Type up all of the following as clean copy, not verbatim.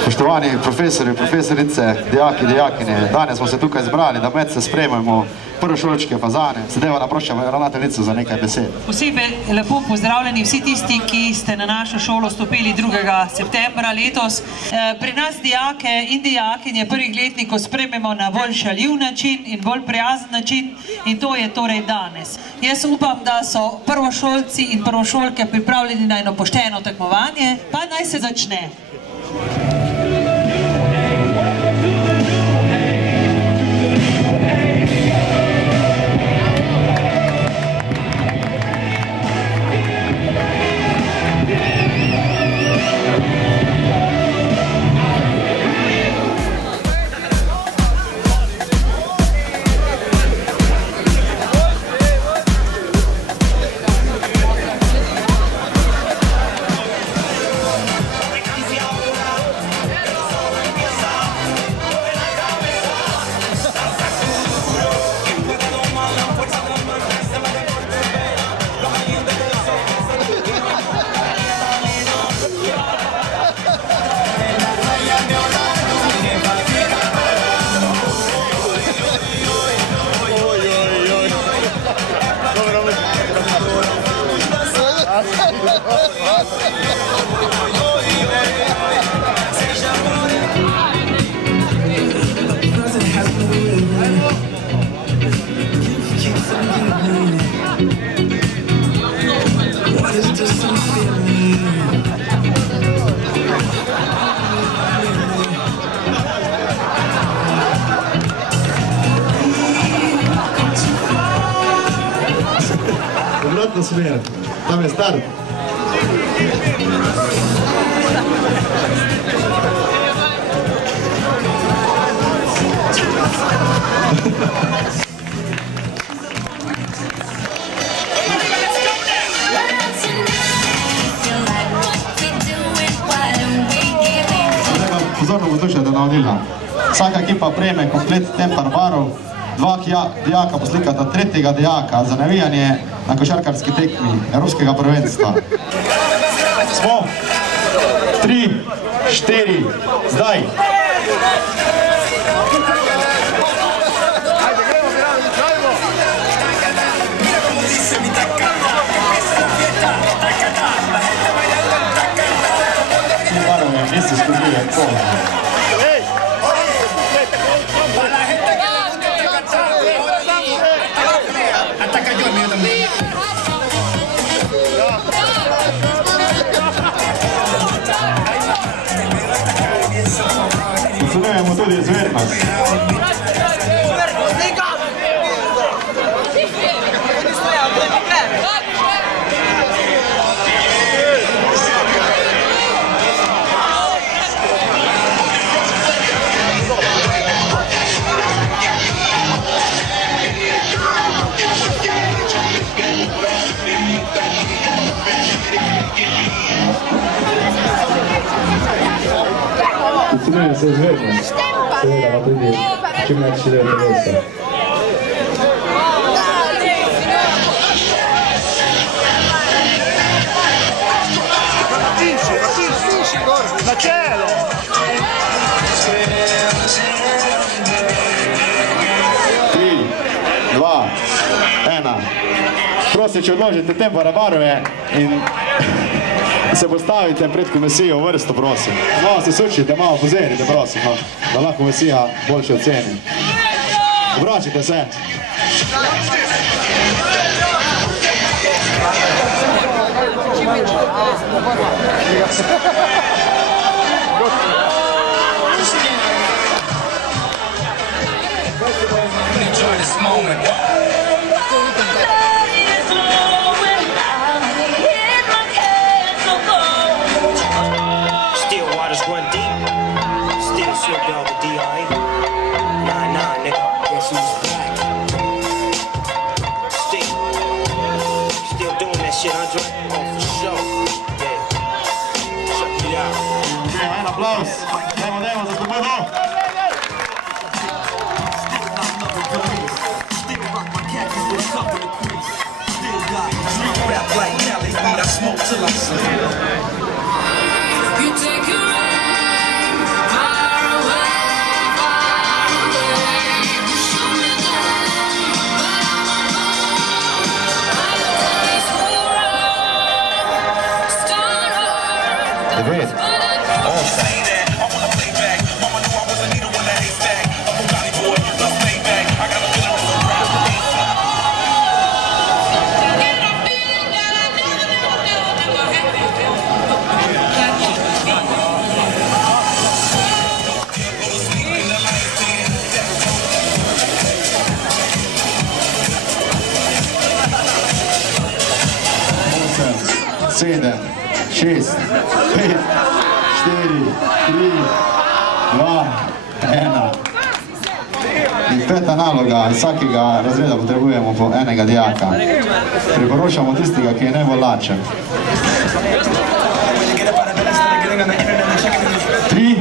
Spoštovani profesori, profesorice, dijaki, dijakinje, danes smo se tukaj zbrali, da med se sprejmemo prvošolčke fazane. Sedaj naprošam ravnateljico za nekaj besed. Posebej lepo pozdravljeni vsi tisti, ki ste na našo šolo stopili 2. septembra letos. Pri nas dijake in dijakinje prvih letnikov sprejmemo na bolj šaljiv način in bolj prijazen način in to je torej danes. Jaz upam, da so prvošolci in prvošolke pripravljeni na eno pošteno tekmovanje, pa naj se začne. Obratno smer, tam je start. Pozorno poslušajte navodila. Vsaka ekipa prejme komplet tempar barov, 2 dijaka poslikata 3. dijaka za navijanje na košarkarski tekmi Evropskega prvenstva. Smo 3, 4, zdaj! Nisu skupile pola. Posudujemo tudi izvednost. Posudujemo se izvednost. Seveda pa tudi čim več interesa. Na cielo! Tri, dva, ena. Prosim, če odložite tempo na barove in se postavite pred komisijo v vrsto, prosim. Malo se sučite, malo pozerite, prosim, da lahko komisija boljše oceni. Obračite se. Enjoy this moment. Still waters run deep. Still Snoop Dogg with D.I. Nah, nigga. Guess who's back? Still doing that shit, Andre? Oh, for sure. Yeah. Check me out. 7, 6, 5, 4, 3, 2, 1. In peta naloga, iz vsakega razreda potrebujemo po enega dijaka. Priporočamo tistega, ki je najvolačen. 3,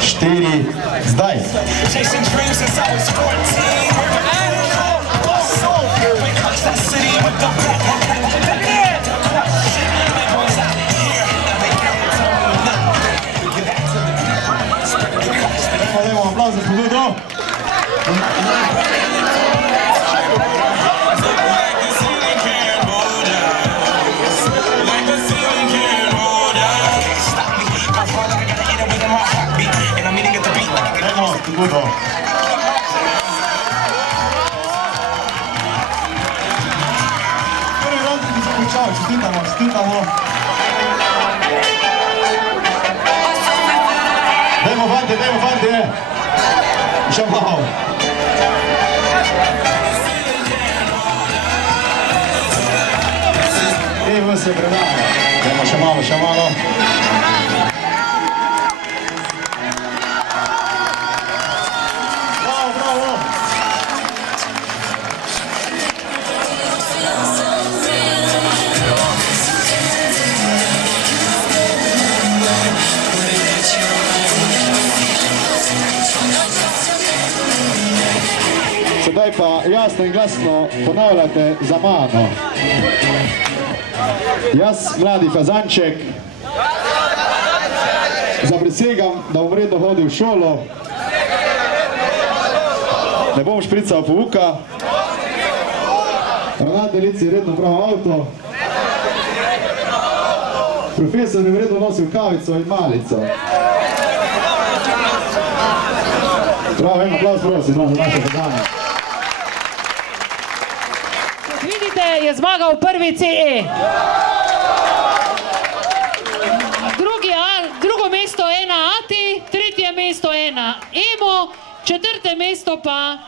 4, zdaj! Dajmo aplauz za pobudo! Pobudo. Prvi rad, ki se počal, čestitamo. Dajmo fante. Še malo. Evo se predamo. Dajmo še malo. Sedaj pa jasno in glasno ponavljate za mano. Jaz, mladi fazanček, zaprisegam, da bom redno hodil v šolo, ne bom šprical pouka, ravnateljici redno pravim avto, profesor je redno nosil kavico in malico. Prav, en aplauz prosim, za naše fazanje. Vidite, je zmagal prvi CE. Drugo mesto 1 Ati, tretje mesto 1 Emo, četrte mesto pa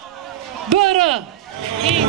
BR. In...